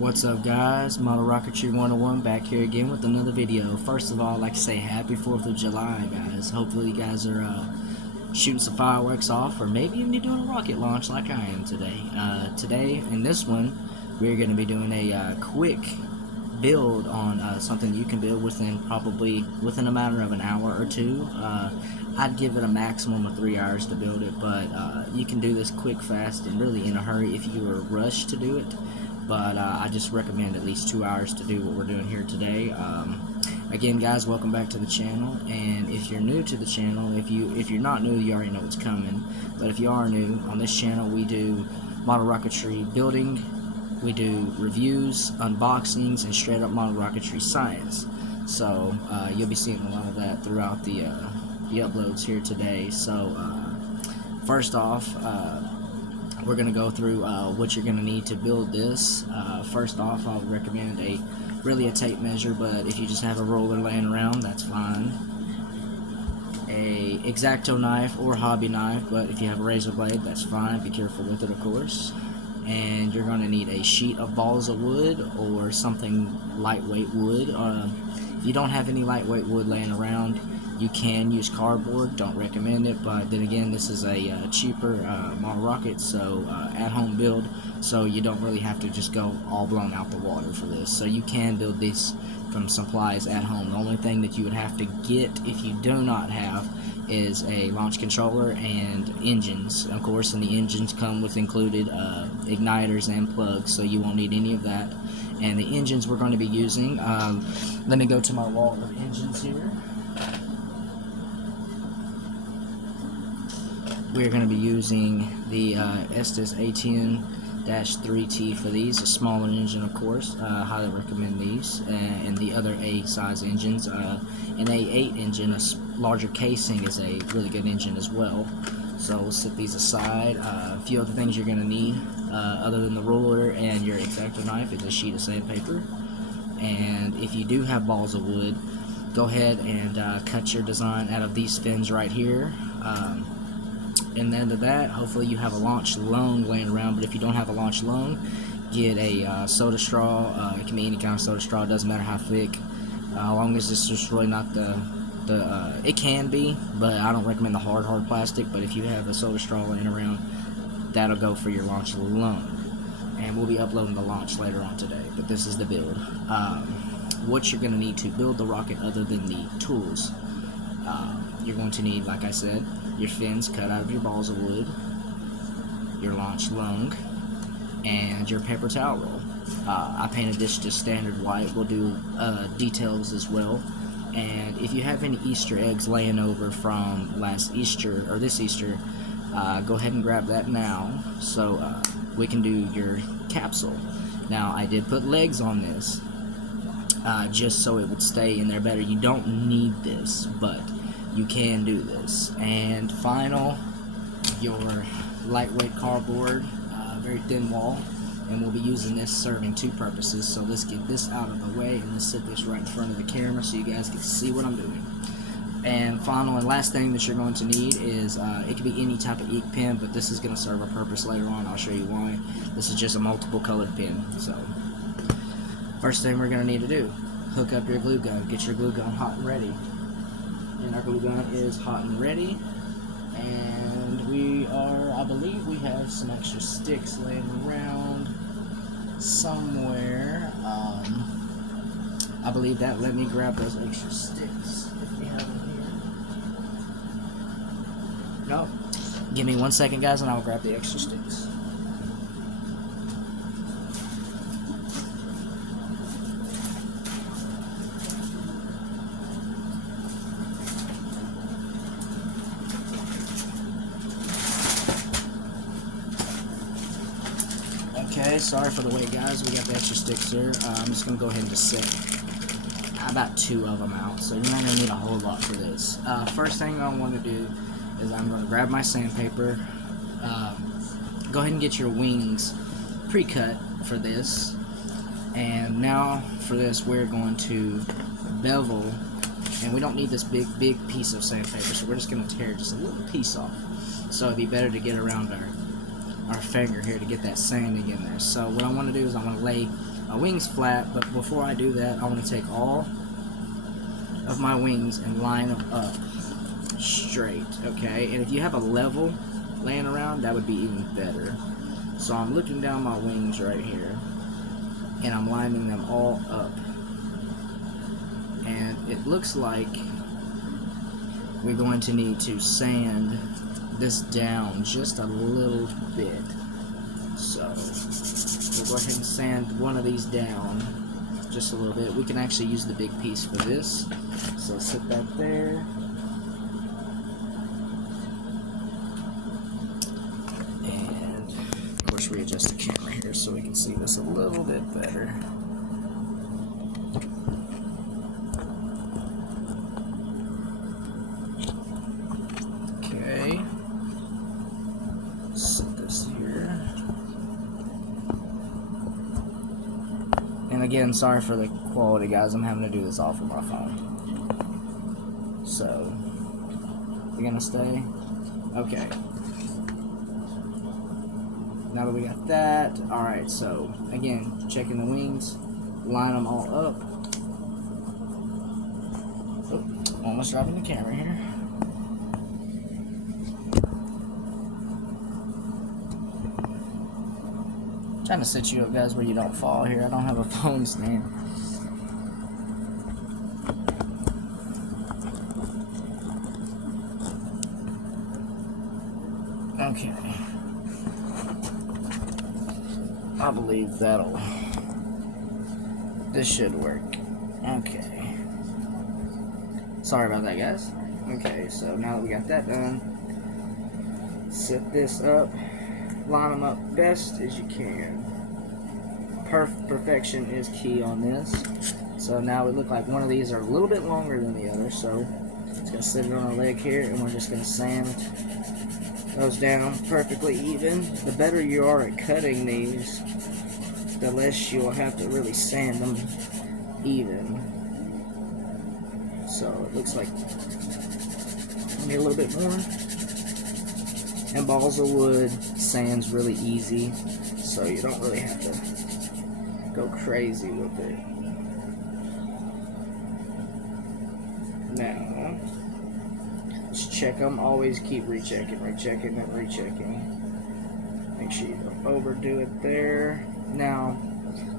What's up, guys? Model Rocketry 101 back here again with another video. First of all, I'd like to say happy 4th of July, guys. Hopefully you guys are shooting some fireworks off, or maybe even you're doing a rocket launch like I am today. Today, in this one, we're going to be doing a quick build on something you can build probably within a matter of an hour or two. I'd give it a maximum of 3 hours to build it, but you can do this quick, fast, and really in a hurry if you are rushed to do it. But I just recommend at least 2 hours to do what we're doing here today. Again, guys, welcome back to the channel. And if you're new to the channel, if you're not new, you already know what's coming. But if you are new, on this channel we do model rocketry building, we do reviews, unboxings, and straight up model rocketry science. So you'll be seeing a lot of that throughout the uploads here today. So first off, we're going to go through what you're going to need to build this. First off, I would recommend really a tape measure, but if you just have a roller laying around, that's fine. A X-Acto knife or hobby knife, but if you have a razor blade, that's fine. Be careful with it, of course. And you're going to need a sheet of balls of wood or something lightweight wood. If you don't have any lightweight wood laying around, you can use cardboard. Don't recommend it, but then again, this is a cheaper model rocket, so at-home build, so you don't really have to just go all blown out the water for this. So you can build these from supplies at home. The only thing that you would have to get if you do not have is a launch controller and engines, of course, and the engines come with included igniters and plugs, so you won't need any of that. And the engines we're going to be using, let me go to my wall of engines here. We're going to be using the Estes A10-3T for these, a smaller engine, of course. Highly recommend these, and the other A-size engines. An A8 engine, a larger casing, is a really good engine as well. So we'll set these aside. A few other things you're going to need, other than the ruler and your X-Acto knife, is a sheet of sandpaper. And if you do have balls of wood, go ahead and cut your design out of these fins right here. And then to that, hopefully you have a launch lung laying around, but if you don't have a launch lung, get a soda straw. It can be any kind of soda straw, it doesn't matter how thick, as long as it's just really not it can be, but I don't recommend the hard plastic. But if you have a soda straw laying around, that'll go for your launch lung. And we'll be uploading the launch later on today, but this is the build. What you're going to need to build the rocket other than the tools, you're going to need, like I said, your fins cut out of your balls of wood, your launch lung, and your paper towel roll. I painted this just standard white. We'll do details as well. And if you have any Easter eggs laying over from last Easter or this Easter, go ahead and grab that now, so we can do your capsule. Now, I did put legs on this just so it would stay in there better. You don't need this, but you can do this. And final, your lightweight cardboard, very thin wall, and we'll be using this serving two purposes. So let's get this out of the way and let's set this right in front of the camera so you guys can see what I'm doing. And final and last thing that you're going to need is, it could be any type of ink pen, but this is going to serve a purpose later on. I'll show you why. This is just a multiple colored pen. So first thing we're going to need to do, hook up your glue gun. Get your glue gun hot and ready. And our glue gun is hot and ready, and I believe we have some extra sticks laying around somewhere. I believe that. Let me grab those extra sticks if we have them here. No, give me 1 second, guys, and I'll grab the extra sticks. Okay, sorry for the wait, guys. We got the extra sticks here. I'm just going to go ahead and just set about 2 of them out, so you're not going to need a whole lot for this. First thing I want to do is I'm going to grab my sandpaper. Go ahead and get your wings pre-cut for this. And now for this, we're going to bevel, and we don't need this big piece of sandpaper, so we're just going to tear just a little piece off. So it'd be better to get around our finger here to get that sanding in there. So what I want to do is I want to lay my wings flat, but before I do that, I want to take all of my wings and line them up straight, okay? And if you have a level laying around, that would be even better. So I'm looking down my wings right here, and I'm lining them all up. And it looks like we're going to need to sand this down just a little bit. So we'll go ahead and sand one of these down just a little bit. We can actually use the big piece for this. So sit that there. And of course readjust the camera here so we can see this a little bit better. Okay. Set this here. And again, sorry for the quality, guys. I'm having to do this off of my phone. So, we're gonna stay. Okay. Now that we got that, alright, so, again, checking the wings, line them all up. Oh, almost dropping the camera here. Trying to set you up, guys, where you don't fall here. I don't have a phone stand. Okay. I believe this should work. Okay. Sorry about that, guys. Okay, so now that we got that done, set this up, line them up best as you can. Perfection is key on this. So now it looks like one of these are a little bit longer than the other, so it's gonna sit it on our leg here, and we're just gonna sand those down perfectly even. The better you are at cutting these, the less you'll have to really sand them even. So it looks like maybe a little bit more. And balls of wood sands really easy, so you don't really have to go crazy with it. Now, let's check them. Always keep rechecking, and rechecking. Make sure you don't overdo it there. Now,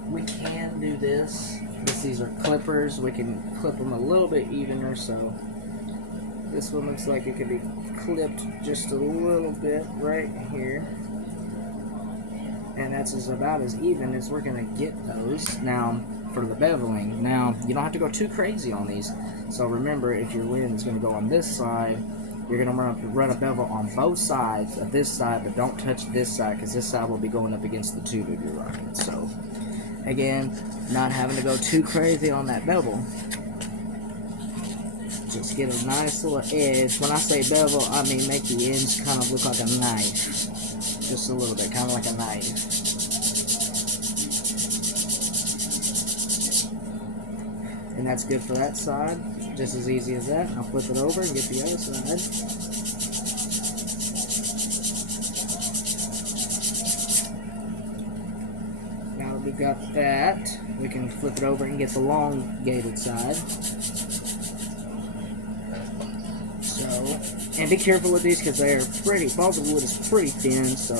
we can do this. These are clippers. We can clip them a little bit evener, so this one looks like it could be clipped just a little bit right here. And that's about as even as we're going to get those. Now, for the beveling, now, you don't have to go too crazy on these. So remember, if your wind is going to go on this side, you're going to run a bevel on both sides of this side, but don't touch this side, because this side will be going up against the tube if you're running. So, again, not having to go too crazy on that bevel. Just get a nice little edge. When I say bevel, I mean make the ends kind of look like a knife. Just a little bit, kind of like a knife. And that's good for that side. Just as easy as that. I'll flip it over and get the other side. Now that we've got that, we can flip it over and get the elongated side. And be careful with these because they are pretty, balls of wood is pretty thin, so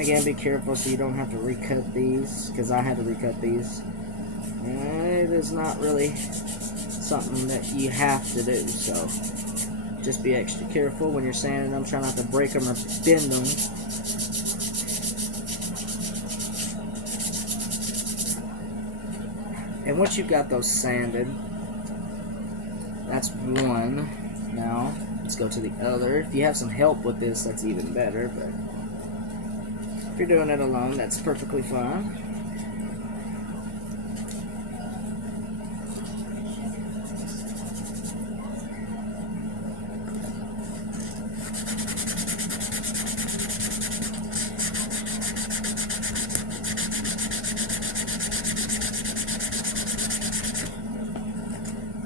again, be careful so you don't have to recut these, because I had to recut these. It is not really something that you have to do, so just be extra careful when you're sanding them. Try not to break them or bend them. And once you've got those sanded, that's one. Now, let's go to the other. If you have some help with this, that's even better, but if you're doing it alone, that's perfectly fine.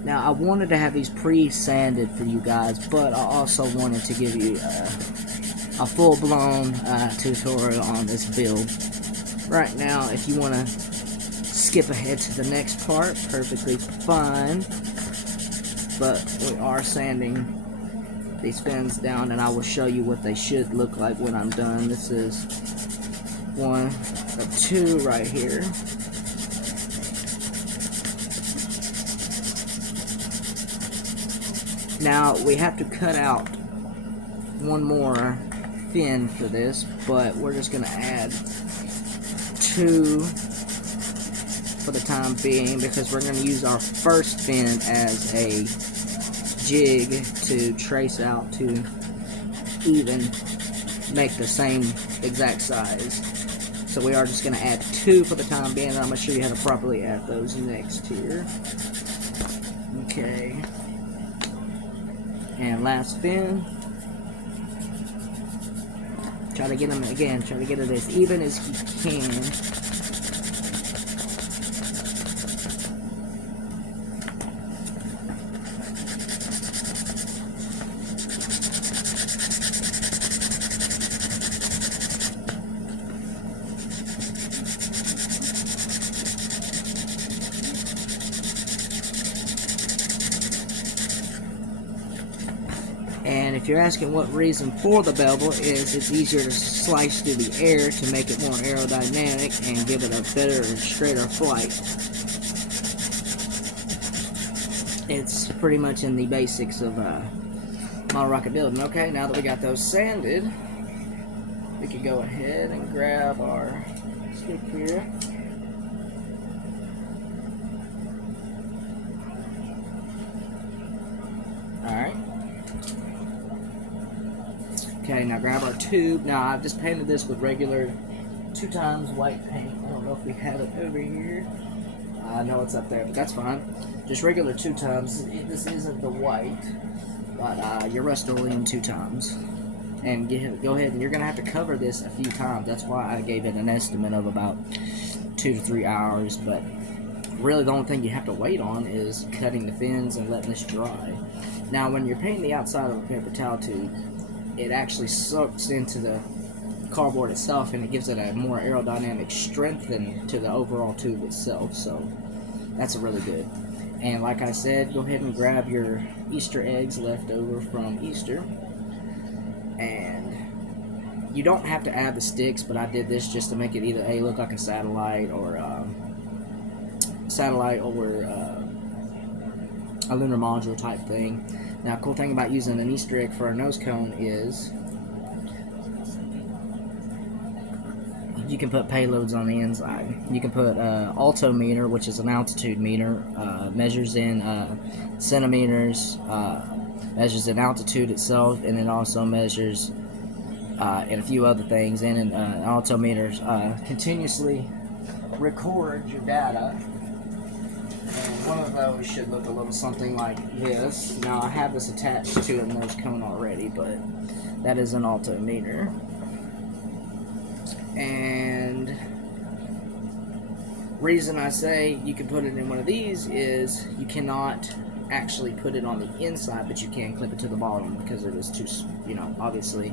Now, I wanted to have these pre-sanded for you guys, but I also wanted to give you a full-blown tutorial on this build. Right now, if you want to skip ahead to the next part, perfectly fine. But we are sanding these fins down, and I will show you what they should look like when I'm done. This is one of two right here. Now we have to cut out one more fin for this, but we're just going to add two for the time being, because we're going to use our first fin as a jig to trace out to even make the same exact size. So we are just going to add two for the time being, and I'm going to show you how to properly add those next here. Okay. And last fin. Try to get them again, try to get it as even as you can. And if you're asking what reason for the bevel is, it's easier to slice through the air to make it more aerodynamic and give it a better and straighter flight. It's pretty much in the basics of model rocket building. Okay, now that we got those sanded, we can go ahead and grab our stick here. Alright. Okay, now grab our tube. Now I've just painted this with regular 2x white paint. I don't know if we have it over here. I know it's up there, but that's fine. Just regular 2x. This isn't the white, but your Rust-Oleum 2x. And go ahead, and you're gonna have to cover this a few times. That's why I gave it an estimate of about 2 to 3 hours. But really, the only thing you have to wait on is cutting the fins and letting this dry. Now, when you're painting the outside of a paper towel tube, it actually sucks into the cardboard itself, and it gives it a more aerodynamic strength to the overall tube itself. So that's really good. And like I said, go ahead and grab your Easter eggs left over from Easter. And you don't have to add the sticks, but I did this just to make it either A, look like a satellite, or a lunar module type thing. Now, cool thing about using an Easter egg for a nose cone is you can put payloads on the inside. You can put altimeter, which is an altitude meter, measures in centimeters, measures in altitude itself, and it also measures and a few other things. And altimeters continuously record your data. And one of those should look a little something like this. Now, I have this attached to a nose cone already, but that is an altimeter. And reason I say you can put it in one of these is you cannot actually put it on the inside, but you can clip it to the bottom because it is too, obviously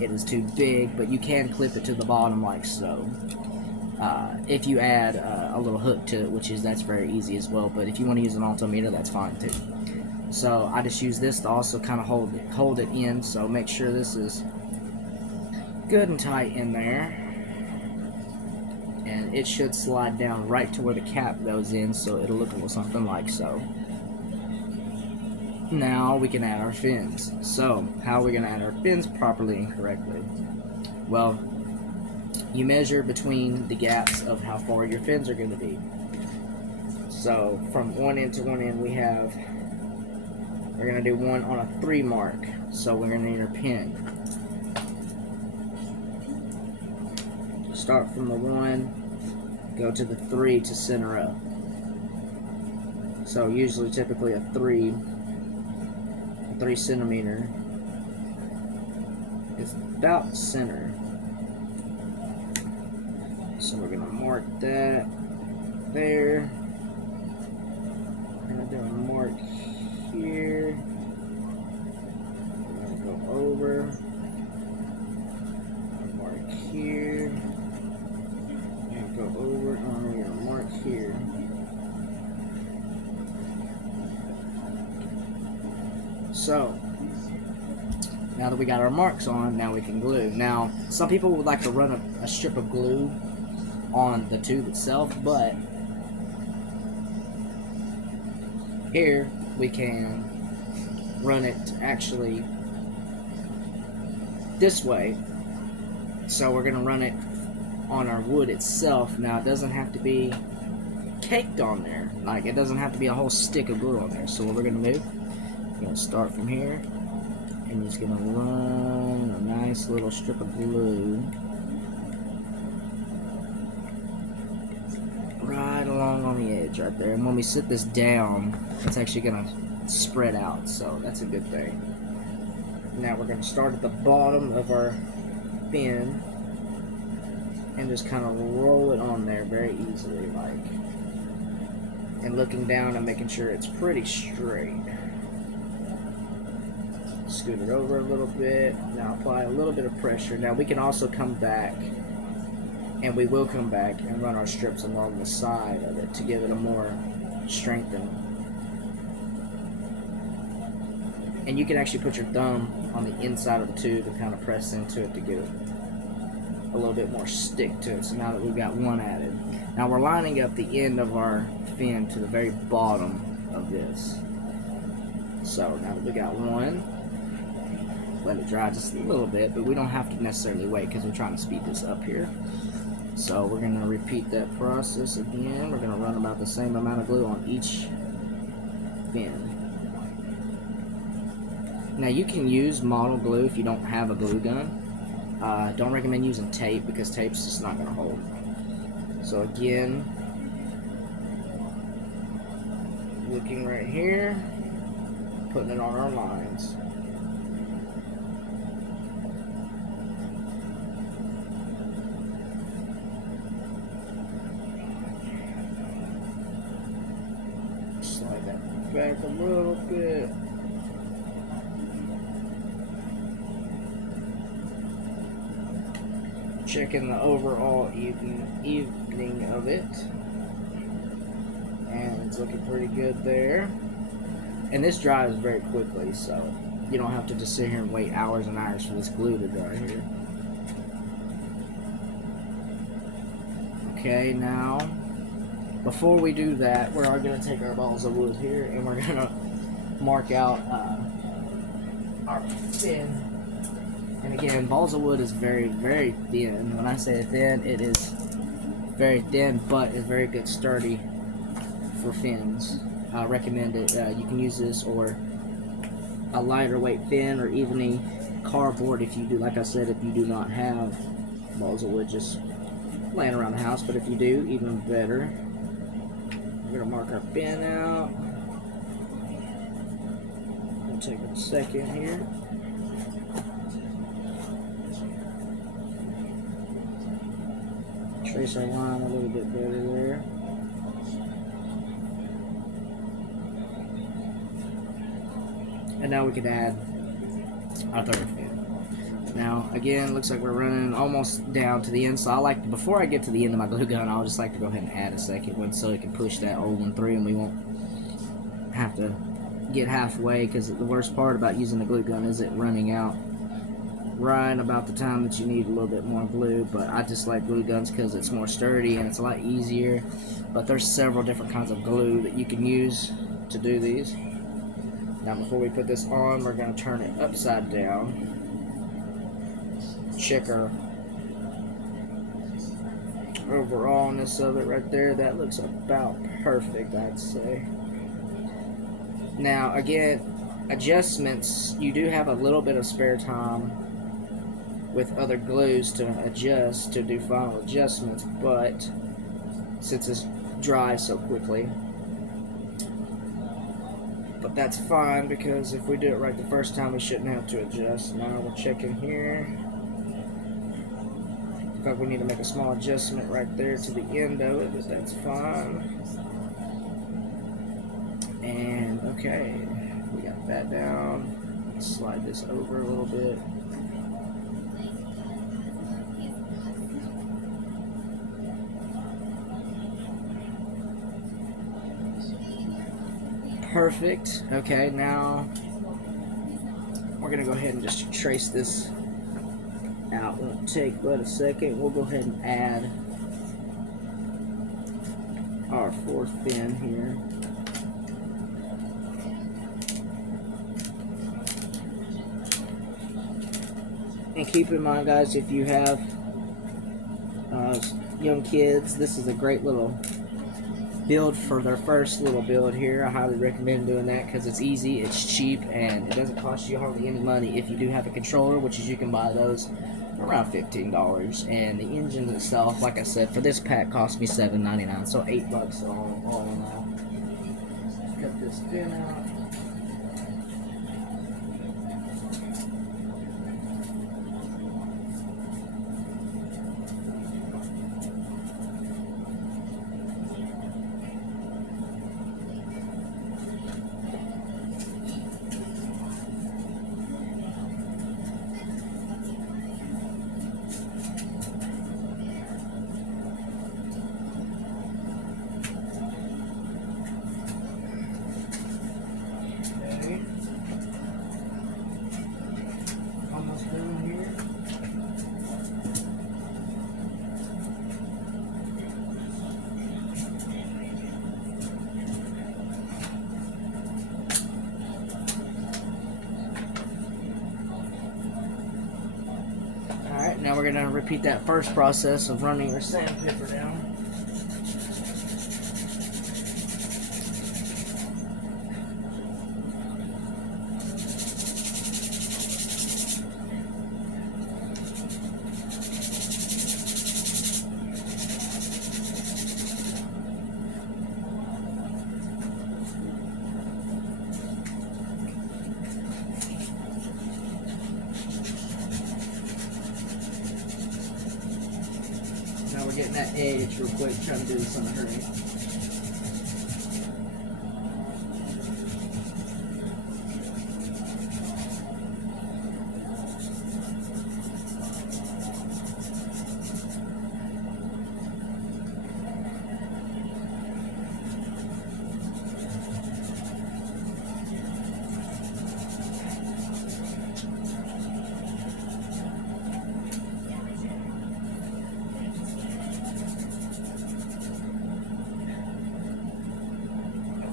it is too big, but you can clip it to the bottom like so. If you add a little hook to it, that's very easy as well, but if you want to use an altimeter, that's fine too. So I just use this to also kind of hold it in, so make sure this is good and tight in there, and it should slide down right to where the cap goes in, so it'll look a little something like so. Now we can add our fins. So how are we going to add our fins properly and correctly? Well, you measure between the gaps of how far your fins are going to be. So from one end to one end we're going to do one on a 3 mark. So we're going to need our pin. Start from the 1, go to the 3 to center up. So usually typically a 3 centimeter is about center. So we're going to mark that there. We're going to do a mark here. We're going to go over. A mark here. And go over. We're going to mark here. So now that we got our marks on, now we can glue. Now some people would like to run a strip of glue on the tube itself, but here we can run it actually this way. So we're going to run it on our wood itself. Now it doesn't have to be caked on there, like it doesn't have to be a whole stick of glue on there. So what we're going to do, we're going to start from here and just going to run a nice little strip of glue right along on the edge right there. And when we sit this down, it's actually going to spread out, so that's a good thing. Now we're going to start at the bottom of our fin and just kind of roll it on there very easily, like, and looking down and making sure it's pretty straight. Scoot it over a little bit. Now apply a little bit of pressure. Now we can also come back, and we will come back and run our strips along the side of it to give it a more strengthened. And you can actually put your thumb on the inside of the tube and kind of press into it to give it a little bit more stick to it. So now that we've got one added, now we're lining up the end of our fin to the very bottom of this. So now that we got one, let it dry just a little bit, but we don't have to necessarily wait because we're trying to speed this up here. So we're going to repeat that process again. We're going to run about the same amount of glue on each fin. Now you can use model glue if you don't have a glue gun. Don't recommend using tape because tape's just not going to hold. So again, looking right here, putting it on our lines. Slide that back a little bit. Checking the overall evening of it, and it's looking pretty good there. And this dries very quickly, so you don't have to just sit here and wait hours and hours for this glue to dry here. Okay, now before we do that, we're going to take our balls of wood here and we're going to mark out our fin. And again, balls of wood is very, very thin. When I say thin, it is very thin, but it's very good sturdy for fins. I recommend it. You can use this or a lighter weight fin or even a cardboard if you do, like I said, if you do not have balls of wood just laying around the house. But if you do, even better. We're going to mark our fin out. We'll take a second here. Trace our line a little bit better there. And now we can add our third fin. Now again, looks like we're running almost down to the end. So I like, before I get to the end of my glue gun, I'll just like to go ahead and add a second one so it can push that old one through and we won't have to get halfway, because the worst part about using the glue gun is it running out right about the time that you need a little bit more glue. But I just like glue guns because it's more sturdy and it's a lot easier. But there's several different kinds of glue that you can use to do these. Now before we put this on, we're going to turn it upside down. Check our overallness of it right there. That looks about perfect, I'd say. Now again, adjustments, you do have a little bit of spare time with other glues to adjust, to do final adjustments, but since it's dry so quickly, but that's fine because if we do it right the first time, we shouldn't have to adjust. Now we're checking here. Looks like we need to make a small adjustment right there to the end of it, but that's fine. And okay, we got that down. Let's slide this over a little bit. Perfect. Okay, now we're gonna go ahead and just trace this out. Won't take but a second. We'll go ahead and add our fourth fin here. And keep in mind, guys, if you have young kids, this is a great little build for their first little build here. I highly recommend doing that because it's easy, it's cheap, and it doesn't cost you hardly any money if you do have a controller, which is you can buy those around $15. And the engine itself, like I said, for this pack cost me $7.99, so $8 all in all. Let's cut this fin out. Almost done here. Alright, now we're going to repeat that first process of running our sandpaper down. Now we're getting that edge real quick, trying to do this on a hurry.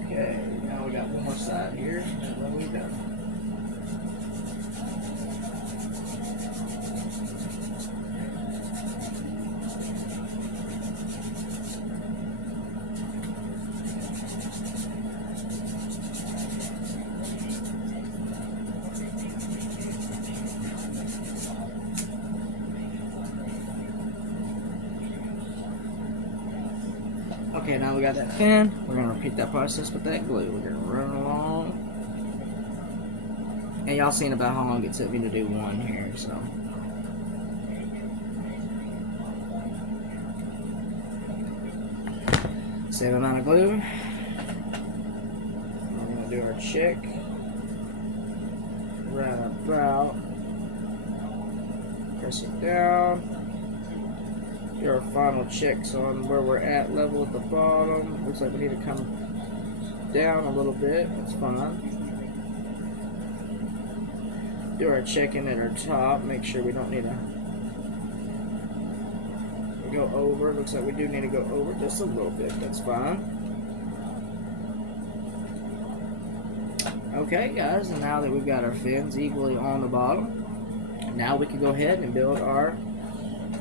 Okay, now we got one more side here, and then we done. Okay, now we got that fin. We're going to repeat that process with that glue. We're going to run along. And y'all seen about how long it took me to do one here, so. Same amount of glue. We're going to do our check. Right about. Press it down. Do our final checks on where we're at level at the bottom. Looks like we need to come down a little bit. That's fine. Do our checking at our top. Make sure we don't need to go over. Looks like we do need to go over just a little bit. That's fine. Okay, guys, and now that we've got our fins equally on the bottom, now we can go ahead and build our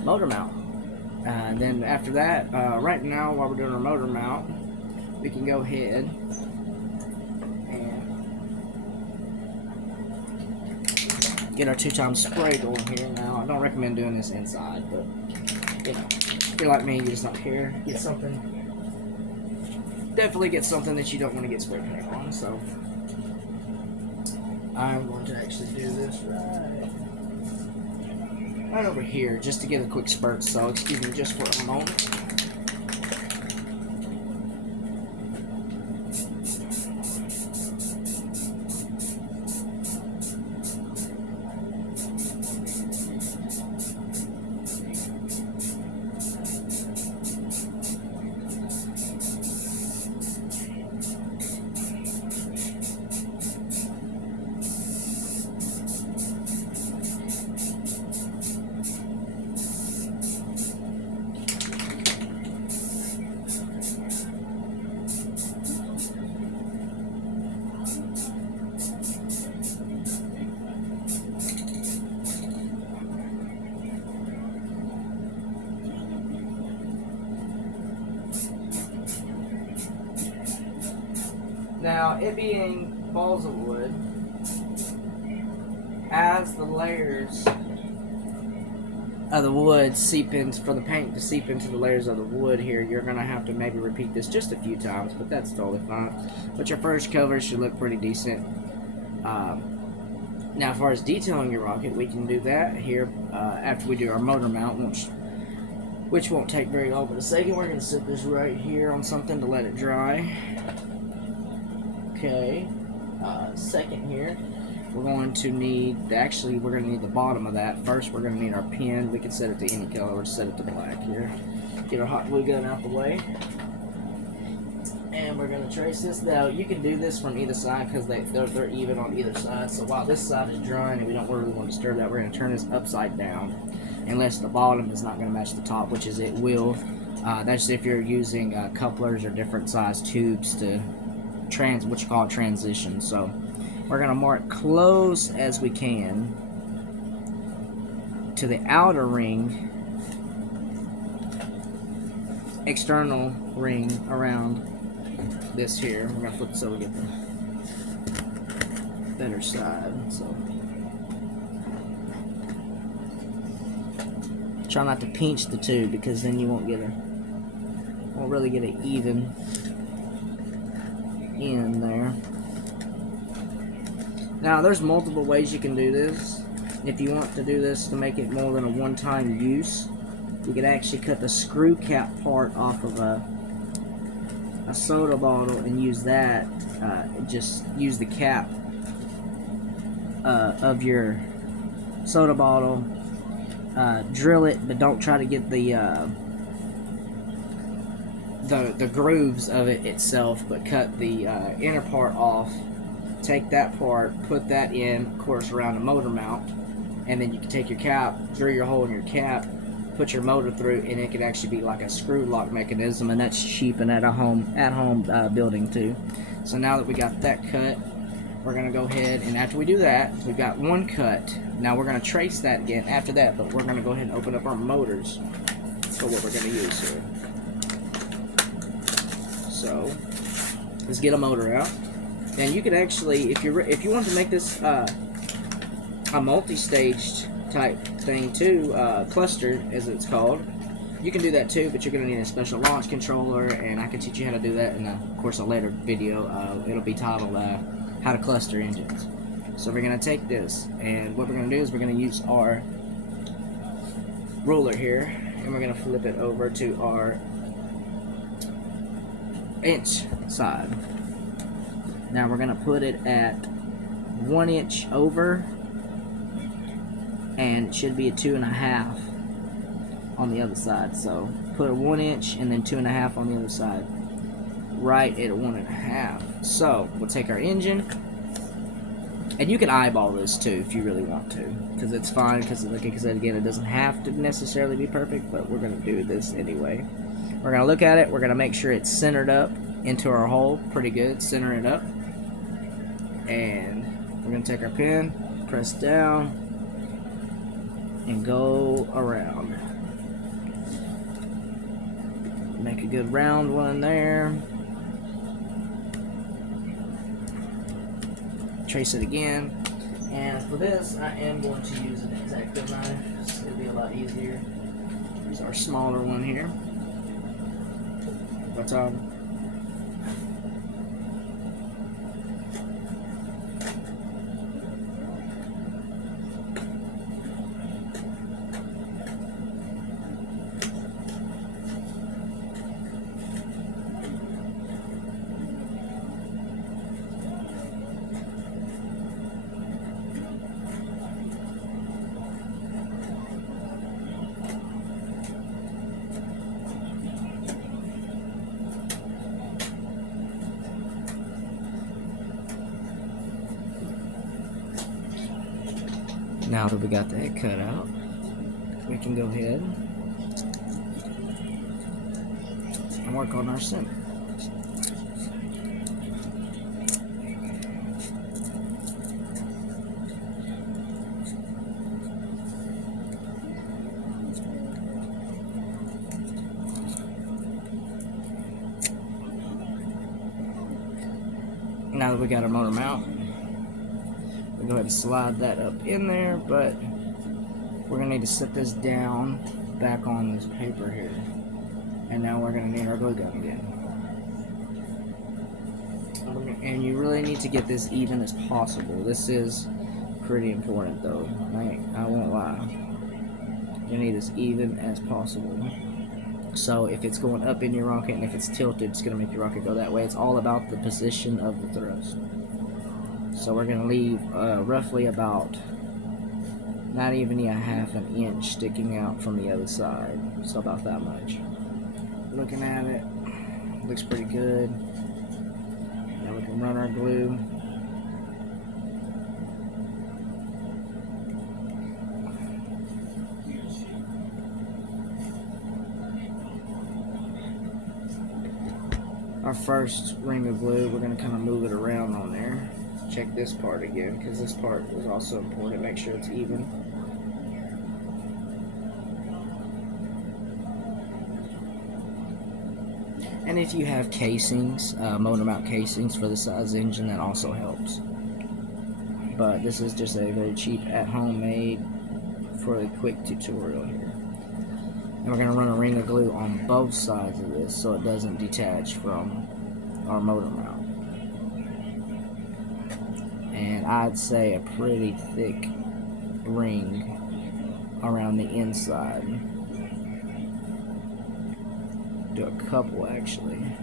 motor mount. And then after that, right now while we're doing our motor mount, we can go ahead and get our 2x spray going here. Now, I don't recommend doing this inside, but you know, if you're like me, you just don't care. Get something, definitely get something that you don't want to get spray paint on. So I'm going to actually do this right over here, just to get a quick spurt, so excuse me just for a moment. Now, it being balls of wood, as the layers of the wood seep into, for the paint to seep into the layers of the wood here, you're going to have to maybe repeat this just a few times, but that's totally fine. But your first cover should look pretty decent. Now, as far as detailing your rocket, we can do that here after we do our motor mount, which won't take very long. But a second, we're going to sit this right here on something to let it dry. Okay. Second here, we're going to need, we're going to need the bottom of that. First, we're going to need our pen. We can set it to any color. We'll set it to black here. Get our hot glue gun out the way. And we're going to trace this. Now, you can do this from either side because they're even on either side. So while this side is drying and we don't really want to disturb that, we're going to turn this upside down. Unless the bottom is not going to match the top, which is it will. That's if you're using couplers or different size tubes to what you call transition. So we're going to mark close as we can to the outer ring, external ring around this here. We're going to flip it so we get the better side. So try not to pinch the tube because then you won't really get an even in there. Now, there's multiple ways you can do this. If you want to do this to make it more than a one-time use, you could actually cut the screw cap part off of a soda bottle and use that. Just use the cap of your soda bottle, drill it, but don't try to get the grooves of it itself, but cut the inner part off. Take that part, put that in, of course, around the motor mount, and then you can take your cap, drill your hole in your cap, put your motor through, and it could actually be like a screw lock mechanism, and that's cheap and at home building too. So now that we got that cut, we're gonna go ahead, and after we do that, we've got one cut. Now we're gonna trace that again after that, but we're gonna go ahead and open up our motors for what we're gonna use here. So let's get a motor out. And you could actually, if you want to make this a multi-staged type thing too, cluster as it's called, you can do that too. But you're going to need a special launch controller, and I can teach you how to do that in, of course, a later video. It'll be titled "How to Cluster Engines." So we're going to take this, and what we're going to do is we're going to use our ruler here, and we're going to flip it over to our inch side. Now we're going to put it at 1 inch over, and it should be a 2.5 on the other side. So put a 1 inch and then 2.5 on the other side, right at 1.5. So we'll take our engine, and you can eyeball this too if you really want to, because it's fine, because like I said again, it doesn't have to necessarily be perfect, but we're going to do this anyway. We're going to look at it, we're going to make sure it's centered up into our hole pretty good, center it up, and we're going to take our pen, press down, and go around. Make a good round one there. Trace it again. And for this, I am going to use an X-Acto knife. It'll be a lot easier. Use our smaller one here. But now that we got that cut out, we can go ahead and work on our center. now that we got our motor mount, we'll go ahead and slide that up in there, but we're going to need to set this down back on this paper here. And now we're going to need our glue gun again. And you really need to get this even as possible. This is pretty important though, I won't lie. You need this even as possible. So if it's going up in your rocket and if it's tilted, it's going to make your rocket go that way. It's all about the position of the thrust. So we're going to leave roughly about not even a half an inch sticking out from the other side. So about that much. Looking at it, looks pretty good. Now we can run our glue. Our first ring of glue, we're going to kind of move it around on there. Check this part again, because this part is also important. Make sure it's even. And if you have casings, motor mount casings for the size engine, that also helps. But this is just a very cheap at-home made for a quick tutorial here. And we're going to run a ring of glue on both sides of this so it doesn't detach from our motor mount. And I'd say a pretty thick ring around the inside. Do a couple actually.